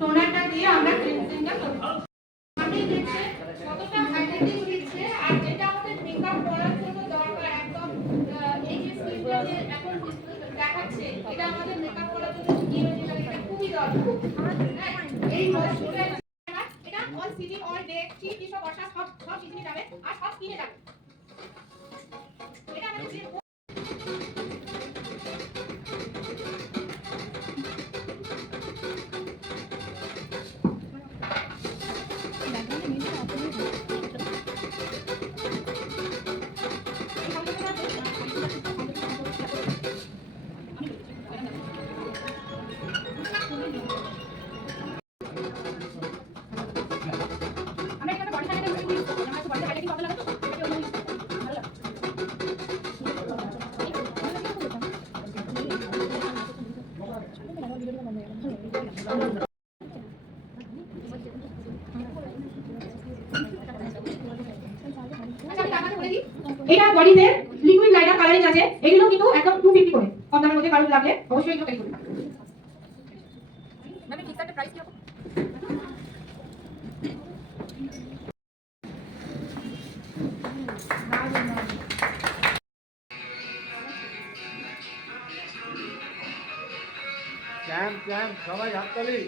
টোনারটা দিয়ে আমরা ক্লিনজিংটা করব। আপনি দেখছেন কতটা হাইড্রেটিং দিচ্ছে আর যেটা আমাদের মেকআপ করার জন্য দরকার একদম এই যে স্কিনটা যে এখন দেখাচ্ছে এটা আমাদের মেকআপ করার জন্য নিয়োজিত এটা খুবই দরকার। এই ময়শ্চারাইজার এটা অল সিজন অল ডে কি সব অর্থাৎ সব সিজনে যাবে আর সব স্কিনে যাবে। এটা আমাদের এটা বডিতে লিকুইড লাইনার কালারিং আছে, এগুলো কিন্তু একদম 250 করে, কম দামের মধ্যে কারণ লাগলে অবশ্যই এগুলো ট্রাই করুন। আমি ঠিক একটা প্রাইস কি হবে? ক্যাম্প সবাই হাততালি।